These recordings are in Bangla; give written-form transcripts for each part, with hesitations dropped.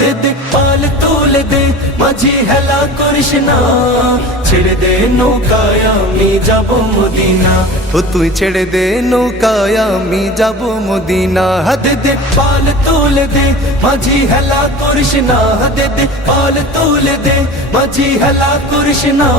দে দে পাল তুলে দে মাঝি হেলা করিস না ছেড়ে দে নৌকায় আমি যাব মদিনা ও তুই ছেড়ে দে নৌকায় আমি যাব মদিনা দে দে পাল তুলে দে মাঝি হেলা করিস না দে দে পাল তুলে দে মাঝি হেলা করিস না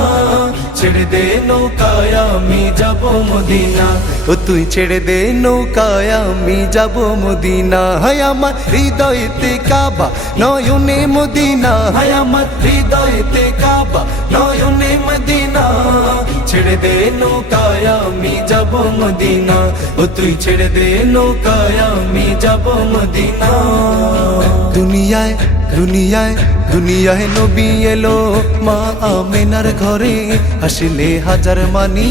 ছেড়ে দে নৌকায় আমি যাব মদিনা ও তুই ছেড়ে দে নৌকায় আমি যাব মদিনা হায় আমার হৃদয়েতে কাবা নয়নে মদিনা হায় আমার হৃদয়েতে কাবা নয়নে মদিনা ছেড়ে দে নৌকায় আমি যাব মদিনা ও তুই ছেড়ে দে নৌকায় আমি যাব মদিনা দুনিয়ায় দুনিয়ায় দুনিয়ায় নবী এলো মা আমেনার ঘরে হাসিলে হাজার মানি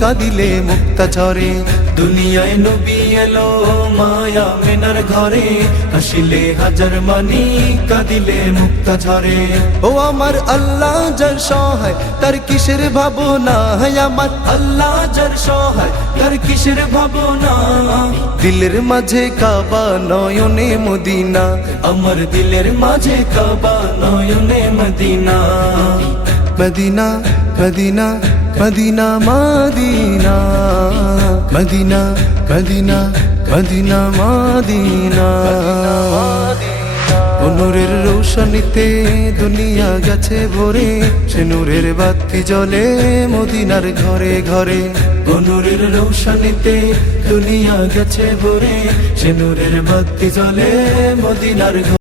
কাঁদিলে মুক্তা ঝরে দুনিয়ায় নবী এলো মা আমেনার ঘরে হাসিলে হাজার মানি কাঁদিলে মুক্তা ঝরে ও আমার আল্লাহ যার সহায় তার কিসের ভাবনা হয় আমার আল্লাহ যার সহায় তার কিসের ভাবনা দিলের মাঝে কাবা নয়নে মদিনা আমার দিলের মাঝে কাবা নয়নে Medina Medina Medina Medina Medina Medina Medina Medina Medina নূরের রৌশনীতে দুনিয়া গেছে ভরে সে নূরের বাতি জ্বলে মদিনার ঘরে ঘরে নূরের রৌশনীতে দুনিয়া গেছে ভরে সে নূরের বাতি জ্বলে মদিনার ঘরে।